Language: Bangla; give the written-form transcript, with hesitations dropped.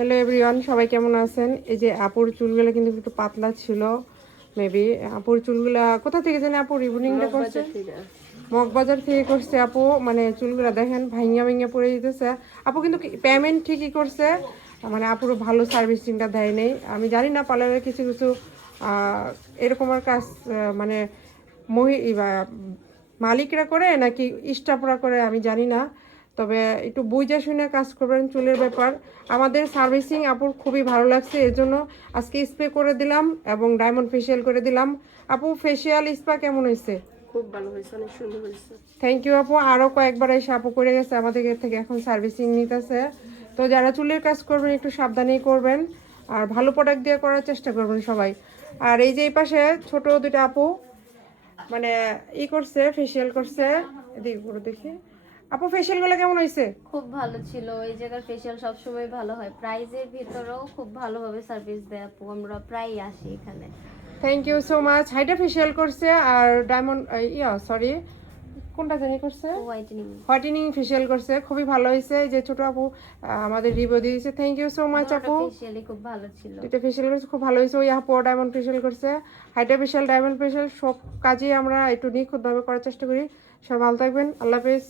হ্যালো এভরিওয়ান, সবাই কেমন আছেন? এই যে আপুর চুলগুলো কিন্তু একটু পাতলা ছিল। মেবি আপুর চুলগুলা কোথা থেকে জানি আপু রিবনিংটা করছে? মগবাজার থেকে করছে আপু। মানে চুলগুলা দেখেন ভাইঙ্গা ভাইঙ্গা পড়ে যেতেছে। আপু কিন্তু পেমেন্ট ঠিকই করছে, মানে আপুরও ভালো সার্ভিসিংটা দেয় নেই। আমি জানি না পার্লারের কিছু কিছু এরকমের কাজ মানে মালিকরা করে নাকি স্টাফরা করে আমি জানি না। তবে একটু বুঝে শুনে কাজ করবেন চুলের ব্যাপার। আমাদের সার্ভিসিং আপুর খুবই ভালো লাগছে, এর জন্য আজকে স্প্রে করে দিলাম এবং ডায়মন্ড ফেসিয়াল করে দিলাম। আপু ফেসিয়াল স্পা কেমন হয়েছে? খুব ভালো হয়েছে, অনেক সুন্দর হয়েছে। থ্যাংক ইউ আপু। আরও কয়েকবার এসে আপু করে গেছে আমাদের থেকে, এখন সার্ভিসিং নিতেছে। তো যারা চুলের কাজ করবেন একটু সাবধানেই করবেন, আর ভালো প্রোডাক্ট দিয়ে করার চেষ্টা করবেন সবাই। আর এই যে এই পাশে ছোট দুটো আপু মানে করছে, ফেসিয়াল করছে। এদিকে পুরো দেখি আপু, ফেসিয়ালগুলো কেমন হয়েছে? খুব ভালো ছিল। এই জায়গার ফেসিয়াল সবসময় ভালো হয়, প্রাইজের ভিতরেও খুব ভালোভাবে সার্ভিস দেয় আপু, আমরা প্রায়ই আসি এখানে। Thank you so much. Hydra facial করছে আর ডায়মন্ড সরি কোনটা জানি করছে, হোয়াইটেনিং। হোয়াইটেনিং ফেসিয়াল করছে, খুবই ভালো হয়েছে। এই যে ছোট আপু আমাদের রিভিউ দিয়ে দিয়েছে, থ্যাংক ইউ সো মাচ আপু। ফেসিয়ালি খুব ভালো ছিল। দুইটা ফেসিয়াল করছে, খুব ভালো হয়েছে। ওই আপু ডায়মন্ড ফেসিয়াল করছে। হাইড্রা ফেসিয়াল, ডায়মন্ড ফেসিয়াল সব কাজই আমরা একটু নিখুঁতভাবে করার চেষ্টা করি। সবাই ভালো থাকবেন, আল্লাহ হাফেজ।